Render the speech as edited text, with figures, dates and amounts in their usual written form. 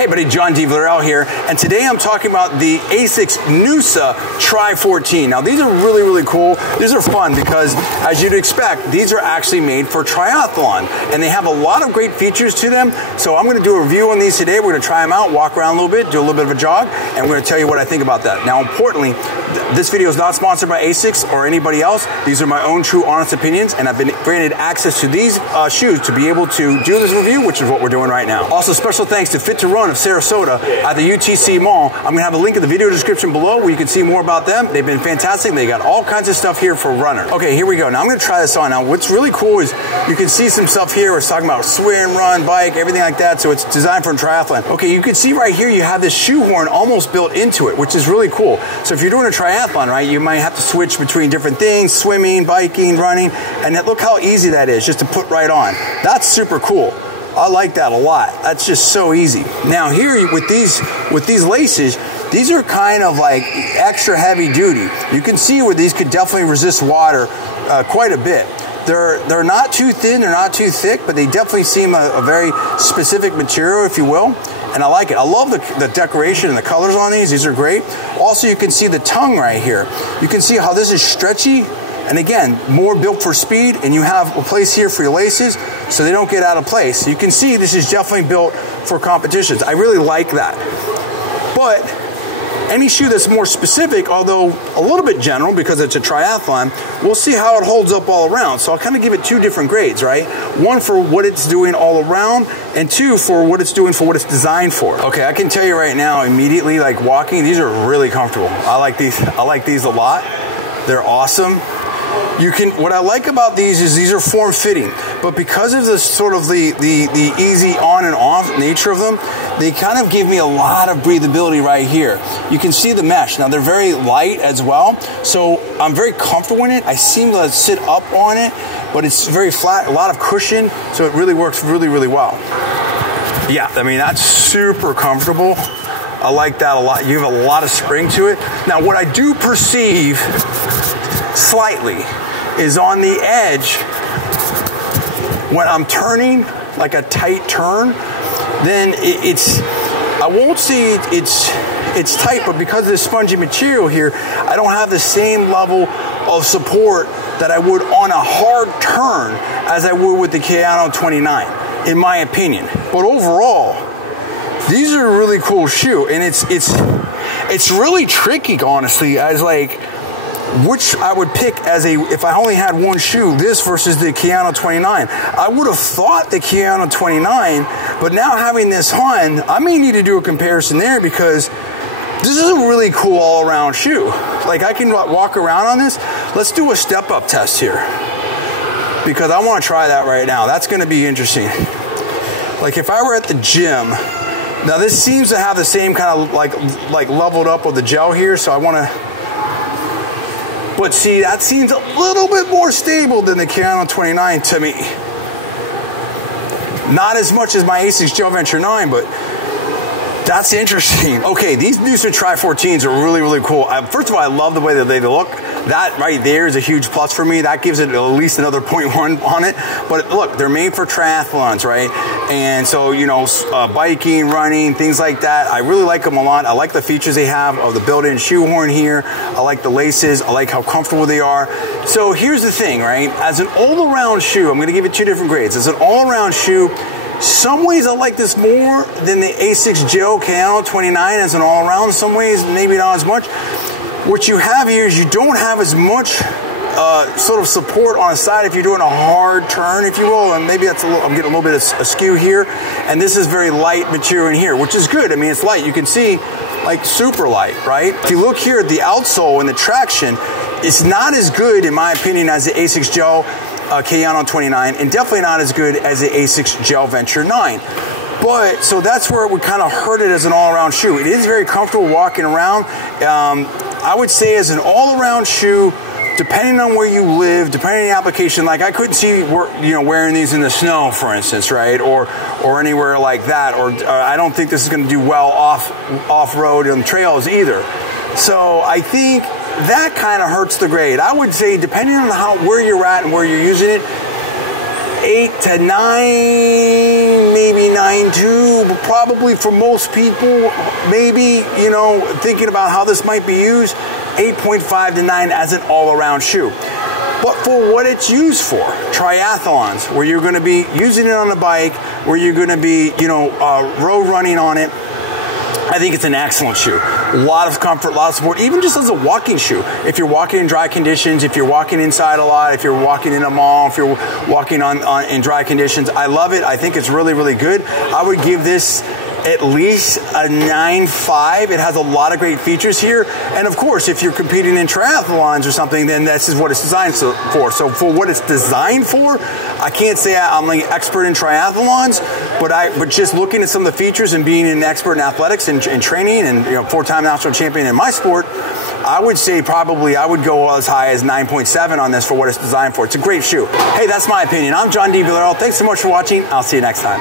Hey buddy, John D. Villarreal here, and today I'm talking about the Asics Noosa Tri 14. Now these are really, really cool. These are fun because, as you'd expect, these are actually made for triathlon, and they have a lot of great features to them. So I'm going to do a review on these today. We're going to try them out, walk around a little bit, do a little bit of a jog, and we're going to tell you what I think about that. Now importantly, this video is not sponsored by Asics or anybody else. These are my own true, honest opinions, and I've been granted access to these shoes to be able to do this review, which is what we're doing right now. Also, special thanks to Fit to Run of Sarasota at the UTC Mall. I'm going to have a link in the video description below where you can see more about them. They've been fantastic. They got all kinds of stuff here for runners. Okay, here we go. Now I'm going to try this on. Now what's really cool is you can see some stuff here. It's talking about swim, run, bike, everything like that. So it's designed for a triathlon. Okay, you can see right here you have this shoehorn almost built into it, which is really cool. So if you're doing a triathlon, right, you might have to switch between different things, swimming, biking, running, and look how easy that is just to put right on. That's super cool. I like that a lot. That's just so easy. Now here with these laces, these are kind of like extra heavy duty. You can see where these could definitely resist water quite a bit. They're not too thin, they're not too thick, but they definitely seem a very specific material, if you will. And I like it. I love the decoration and the colors on these. These are great. Also, you can see the tongue right here. You can see how this is stretchy. And again, more built for speed, and you have a place here for your laces so they don't get out of place. You can see this is definitely built for competitions. I really like that. But any shoe that's more specific, although a little bit general because it's a triathlon, we'll see how it holds up all around. So I'll kind of give it two different grades, right? One for what it's doing all around, and two for what it's doing for what it's designed for. Okay, I can tell you right now, immediately, like walking, these are really comfortable. I like these a lot. They're awesome. What I like about these is these are form-fitting, but because of the sort of the easy on and off nature of them, they kind of give me a lot of breathability right here. You can see the mesh. Now they're very light as well, so I'm very comfortable in it. I seem to sit up on it, but it's very flat, a lot of cushion, so it really works really, really well. Yeah, I mean, that's super comfortable. I like that a lot. You have a lot of spring to it. Now what I do perceive slightly is on the edge when I'm turning like a tight turn, then I won't say it's tight, but because of this spongy material here, I don't have the same level of support that I would on a hard turn as I would with the Keanu 29, in my opinion. But overall, these are a really cool shoe, and it's really tricky, honestly, as like which I would pick as if I only had one shoe, this versus the Keanu 29. I would have thought the Keanu 29, but now having this on, I may need to do a comparison there because this is a really cool all-around shoe. Like I can walk around on this. Let's do a step-up test here because I want to try that right now. That's going to be interesting. Like if I were at the gym, now this seems to have the same kind of like leveled up with the gel here, so I want to. But see, that seems a little bit more stable than the Keanu 29 to me. Not as much as my Asics Gel Venture 9, but that's interesting. Okay, these Noosa Tri 14s are really, really cool. First of all, I love the way that they look. That right there is a huge plus for me. That gives it at least another 0.1 on it. But look, they're made for triathlons, right? And so, you know, biking, running, things like that. I really like them a lot. I like the features they have of the built-in shoehorn here. I like the laces. I like how comfortable they are. So here's the thing, right? As an all-around shoe, I'm going to give it two different grades. As an all-around shoe, some ways I like this more than the Asics Gel Keanu 29 as an all-around. Some ways, maybe not as much. What you have here is you don't have as much sort of support on the side if you're doing a hard turn, if you will, and maybe that's I'm getting a little bit of askew here. And this is very light material in here, which is good. I mean, it's light. You can see, like, super light, right? If you look here at the outsole and the traction, it's not as good, in my opinion, as the Asics Gel Keanu 29, and definitely not as good as the Asics Gel Venture 9. But, so that's where it would kind of hurt it as an all-around shoe. It is very comfortable walking around. I would say as an all-around shoe, depending on where you live, depending on the application, like I couldn't see wearing these in the snow, for instance, right? Or anywhere like that. Or I don't think this is going to do well off-road on trails either. So I think that kind of hurts the grade. I would say depending on where you're at and where you're using it, 8 to 9, maybe 9.2, but probably for most people, maybe, you know, thinking about how this might be used, 8.5 to 9 as an all-around shoe. But for what it's used for, triathlons, where you're going to be using it on a bike, where you're going to be, you know, road running on it, I think it's an excellent shoe. A lot of comfort, a lot of support, even just as a walking shoe. If you're walking in dry conditions, if you're walking inside a lot, if you're walking in a mall, if you're walking in dry conditions, I love it. I think it's really, really good. I would give this at least a 9.5. It has a lot of great features here. And of course, if you're competing in triathlons or something, then this is what it's designed for. So for what it's designed for, I can't say I'm like an expert in triathlons, but just looking at some of the features and being an expert in athletics and training and, you know, 4-time national champion in my sport, I would say probably I would go as high as 9.7 on this for what it's designed for. It's a great shoe. Hey, that's my opinion. I'm John D. Villarreal. Thanks so much for watching. I'll see you next time.